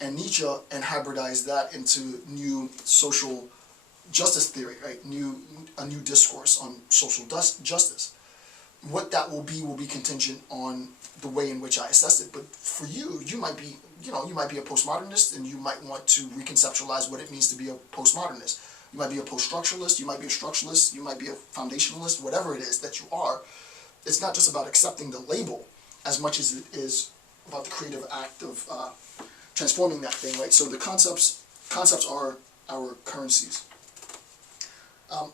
And Nietzsche and hybridized that into new social justice theory, right? A new discourse on social justice. What that will be contingent on the way in which I assess it. But for you, you might be a postmodernist, and you might want to reconceptualize what it means to be a postmodernist. You might be a post-structuralist, you might be a structuralist, you might be a foundationalist, whatever it is that you are. It's not just about accepting the label as much as it is about the creative act of transforming that thing, right? So the concepts are our currencies.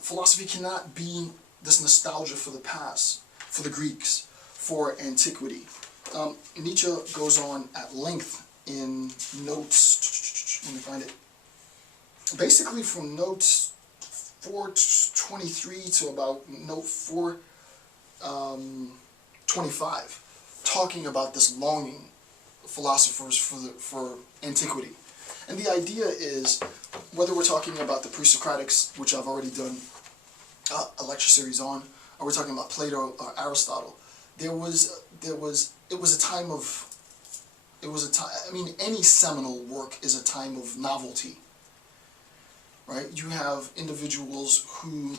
Philosophy cannot be this nostalgia for the past, for the Greeks, for antiquity. Nietzsche goes on at length in notes, let me find it, basically from notes 423 to about note 425, talking about this longing of philosophers for antiquity. And the idea is, whether we're talking about the pre-Socratics, which I've already done a lecture series on, or we're talking about Plato or Aristotle, it was a time of, I mean, any seminal work is a time of novelty, right? You have individuals who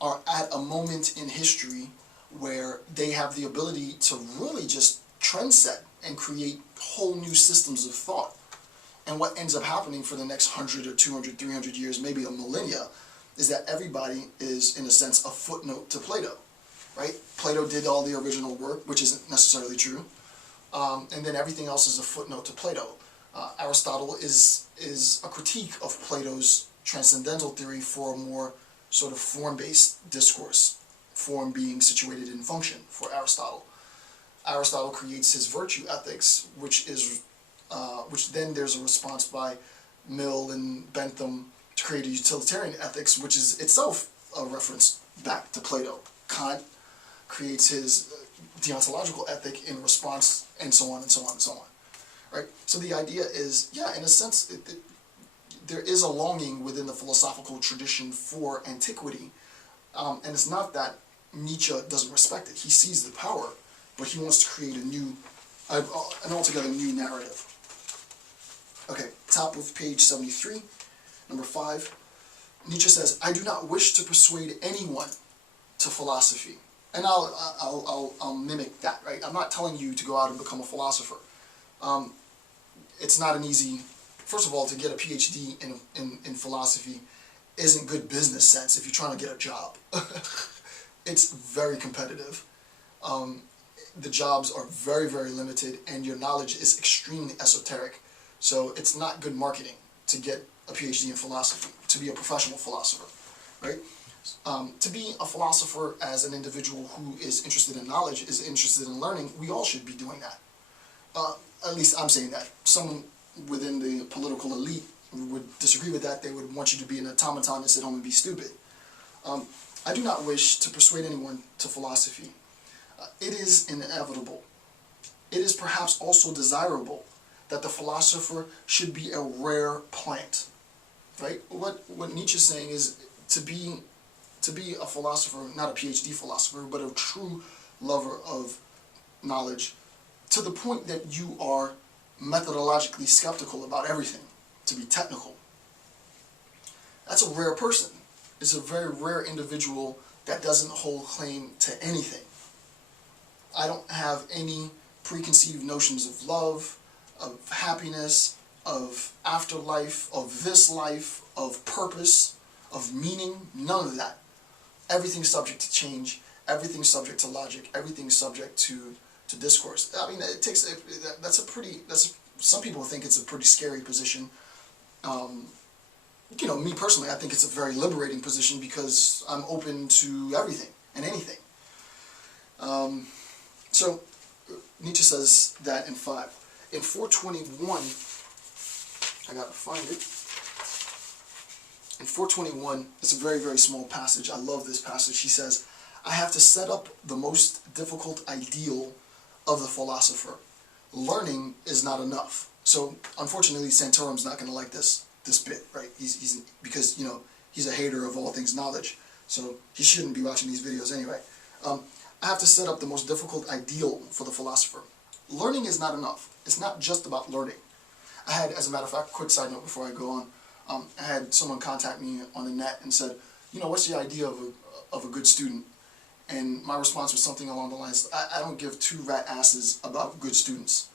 are at a moment in history where they have the ability to really just trendset and create whole new systems of thought. And what ends up happening for the next 100 or 200, 300 years, maybe a millennia, is that everybody is, in a sense, a footnote to Plato, right? Plato did all the original work, which isn't necessarily true, and then everything else is a footnote to Plato. Aristotle is a critique of Plato's transcendental theory for a more sort of form-based discourse, form being situated in function for Aristotle. Aristotle creates his virtue ethics, which then there's a response by Mill and Bentham to create a utilitarian ethics, which is itself a reference back to Plato. Kant creates his deontological ethic in response, and so on and so on and so on. Right? So the idea is, yeah, in a sense, there is a longing within the philosophical tradition for antiquity, and it's not that Nietzsche doesn't respect it. He sees the power, but he wants to create an altogether new narrative. Okay, top of page 73, number 5. Nietzsche says, "I do not wish to persuade anyone to philosophy." And I'll mimic that, right? I'm not telling you to go out and become a philosopher. It's not an easy, first of all, to get a PhD in philosophy isn't good business sense if you're trying to get a job. It's very competitive. The jobs are very, very limited, and your knowledge is extremely esoteric. So it's not good marketing to get a PhD in philosophy, to be a professional philosopher, right? To be a philosopher as an individual who is interested in knowledge, is interested in learning, we all should be doing that. At least I'm saying that. Some within the political elite would disagree with that. They would want you to be an automaton and sit home and be stupid. I do not wish to persuade anyone to philosophy. It is inevitable. It is perhaps also desirable that the philosopher should be a rare plant, right? What Nietzsche's saying is to be a philosopher, not a PhD philosopher, but a true lover of knowledge, to the point that you are methodologically skeptical about everything, to be technical. That's a rare person. It's a very rare individual that doesn't hold claim to anything. I don't have any preconceived notions of love, of happiness, of afterlife, of this life, of purpose, of meaning, none of that. Everything's subject to change, everything's subject to logic, everything's subject to discourse. I mean, some people think it's a pretty scary position. Me personally, I think it's a very liberating position because I'm open to everything and anything. So Nietzsche says that in 5. In 421, I gotta find it. In 421, it's a very, very small passage. I love this passage. He says, "I have to set up the most difficult ideal of the philosopher. Learning is not enough." So, unfortunately, Santorum's not going to like this bit, right? Because he's a hater of all things knowledge, so he shouldn't be watching these videos anyway. I have to set up the most difficult ideal for the philosopher. Learning is not enough. It's not just about learning. I had, as a matter of fact, quick side note before I go on, I had someone contact me on the net and said, what's the idea of a good student? And my response was something along the lines, I don't give two rat asses about good students.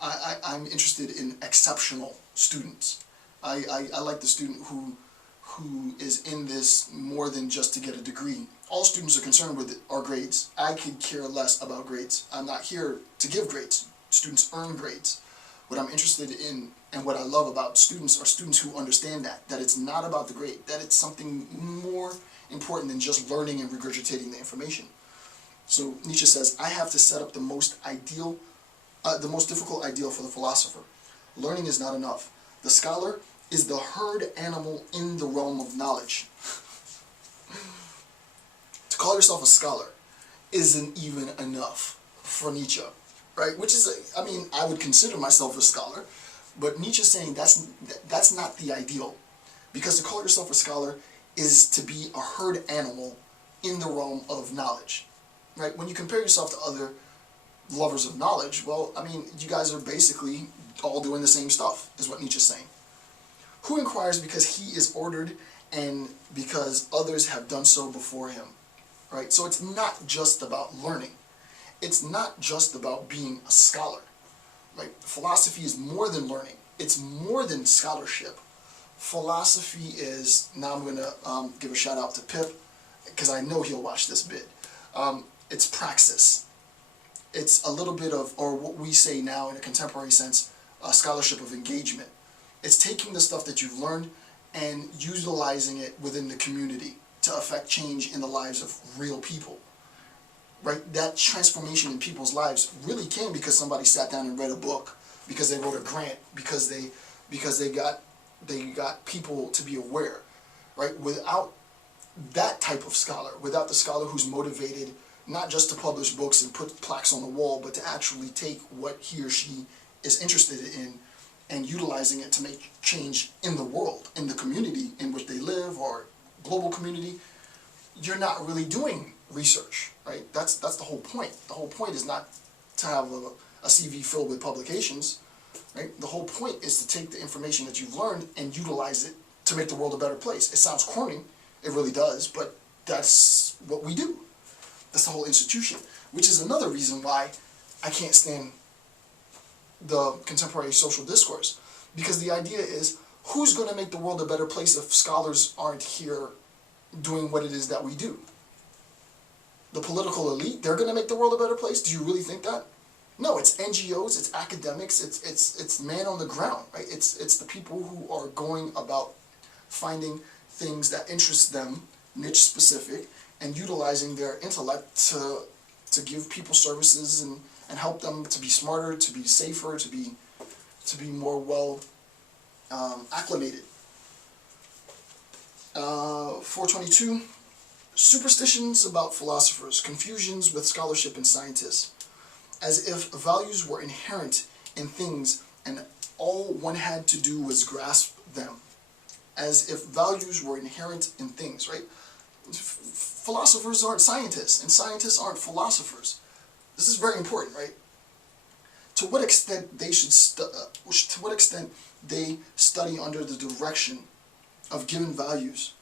I'm interested in exceptional students. I like the student who is in this more than just to get a degree. All students are concerned with are grades. I could care less about grades. I'm not here to give grades. Students earn grades. What I'm interested in and what I love about students are students who understand that it's not about the grade, that it's something more important than just learning and regurgitating the information. So Nietzsche says, I have to set up the most difficult ideal for the philosopher. Learning is not enough. The scholar is the herd animal in the realm of knowledge. To call yourself a scholar isn't even enough for Nietzsche, right? Which is, I would consider myself a scholar, but Nietzsche's saying that's not the ideal. Because to call yourself a scholar is to be a herd animal in the realm of knowledge, right? When you compare yourself to other lovers of knowledge, well, you guys are basically all doing the same stuff, is what Nietzsche's saying. Who inquires because he is ordered and because others have done so before him, right? So it's not just about learning. It's not just about being a scholar, right? Philosophy is more than learning. It's more than scholarship. Philosophy is, now I'm going to give a shout out to Pip, because I know he'll watch this bit. It's praxis. It's a little bit of, or what we say now in a contemporary sense, a scholarship of engagement. It's taking the stuff that you've learned and utilizing it within the community to affect change in the lives of real people. Right? That transformation in people's lives really came because somebody sat down and read a book, because they wrote a grant, because they got people to be aware. Right? Without that type of scholar, without the scholar who's motivated not just to publish books and put plaques on the wall, but to actually take what he or she is interested in and utilizing it to make change in the world, in the community in which they live, or global community, you're not really doing research, right? That's the whole point. The whole point is not to have a CV filled with publications, right? The whole point is to take the information that you've learned and utilize it to make the world a better place. It sounds corny, it really does, but that's what we do. That's the whole institution, which is another reason why I can't stand the contemporary social discourse. Because the idea is, who's going to make the world a better place if scholars aren't here doing what it is that we do? The political elite, they're going to make the world a better place? Do you really think that? No, it's NGOs, it's academics, it's man on the ground, right? It's the people who are going about finding things that interest them, niche specific, and utilizing their intellect to give people services and help them to be smarter, to be safer, to be more well acclimated. 422, superstitions about philosophers, confusions with scholarship and scientists, as if values were inherent in things and all one had to do was grasp them. As if values were inherent in things, right? Philosophers aren't scientists, and scientists aren't philosophers. This is very important, right? To what extent they should to what extent they study under the direction of given values